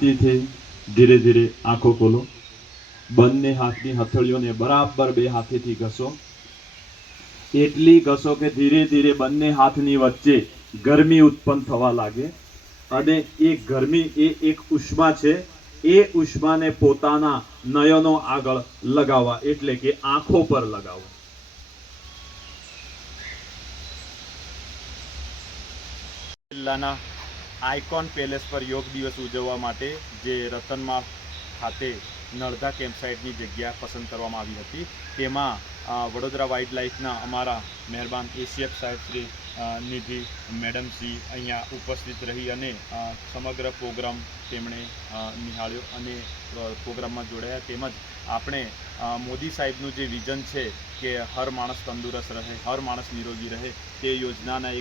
શાંતિથી ધીરે ધીરે આંખો ખોલો। બંને હાથની હથેળીઓને બરાબર બે હાથેથી ઘસો। એટલી ઘસો કે ધીરે ધીરે બંને હાથની વચ્ચે ગરમી ઉત્પન્ન થવા લાગે અને એ ગરમી એ એક ઉષ્મા છે। એ ઉષ્માને પોતાના નયનો આગળ લગાવવા એટલે કે આંખો પર લગાવો। જિલ્લાના આઇકોન પેલેસ પર યોગ દિવસ ઉજવવા માટે જે રતનમાળ ખાતે નળધા કેમ્પસાઇટની જગ્યા પસંદ કરવામાં આવી હતી, તેમાં વડોદરા વાઇલ્ડ લાઇફના અમારા મહેરબાન એસીએફ સાહેબ શ્રી નિધિ મેડમ શ્રી અહીંયા ઉપસ્થિત રહી અને સમગ્ર પ્રોગ્રામ તેમણે નિહાળ્યો અને પ્રોગ્રામમાં જોડાયા। તેમજ આપણે મોદી સાહેબનું જે વિઝન છે કે હર માણસ તંદુરસ્ત રહે, હર માણસ નિરોગી રહે, તે યોજનાના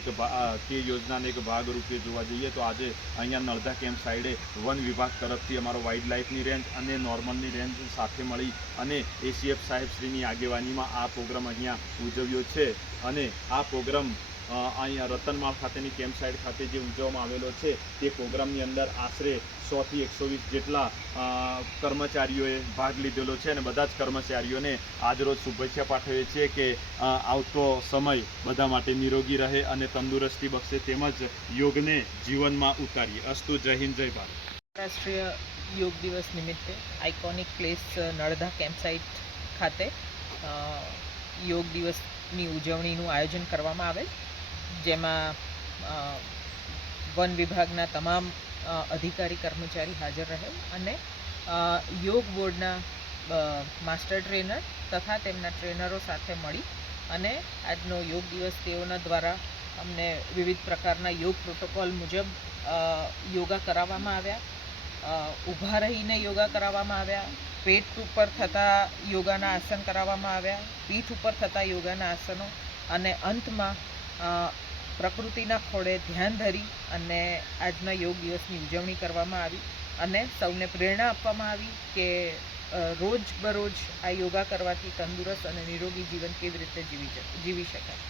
એક ભાગરૂપે જોવા જઈએ તો આજે અહીંયા નળધા કેમ્પ સાઇડે વન વિભાગ તરફથી અમારો વાઇલ્ડ લાઇફની રેન્જ અને નોર્મલની રેન્જ સાથે મળી અને એસીએફ સાહેબશ્રીની આગેવાનીમાં આ પ્રોગ્રામ અહીંયા ઉજવ્યો છે। અને આ પ્રોગ્રામ અહીંયા રતનમાળ ખાતેની કેમ્પ સાઇડ ખાતે જે ઉજવવામાં આવેલો છે તે પ્રોગ્રામની અંદર આશરે 100 થી 120 જેટલા કર્મચારીઓએ ભાગ લીધેલો છે અને બધા જ કર્મચારીઓને આજરોજ શુભેચ્છા પાઠવીએ છીએ કે આવતો સમય બધા માટે નિરોગી રહે અને તંદુરસ્તી બક્ષે તેમજ યોગને જીવનમાં ઉતારીએ। અસ્તુ। જય હિન્દ, જય ભારત। રાષ્ટ્રીય યોગ દિવસ નિમિત્તે આઇકોનિક પ્લેસ નળધા કેમ્પસાઇટ ખાતે યોગ દિવસની ઉજવણીનું આયોજન કરવામાં આવેલ, જેમાં વન વિભાગના તમામ અધિકારી કર્મચારી હાજર રહેલ અને યોગ બોર્ડના માસ્ટર ટ્રેનર તથા તેમના ટ્રેનરો સાથે મળી અને આજનો યોગ દિવસ તેઓના દ્વારા અમને વિવિધ પ્રકારના યોગ પ્રોટોકોલ મુજબ યોગા કરાવવામાં આવ્યા, ઊભા રહીને યોગા કરાવવામાં આવ્યા, પેટ ઉપર થતા યોગાના આસન કરાવવામાં આવ્યા, પીઠ ઉપર થતા યોગાના આસનો અને અંતમાં પ્રકૃતિના ખોળે ધ્યાન ધરી અને આજના યોગ દિવસની ઉજવણી કરવામાં આવી અને સૌને પ્રેરણા આપવામાં આવી કે રોજ બરોજ આ યોગા કરવાથી તંદુરસ્ત અને નિરોગી જીવન કેવી રીતે જીવી શકાય।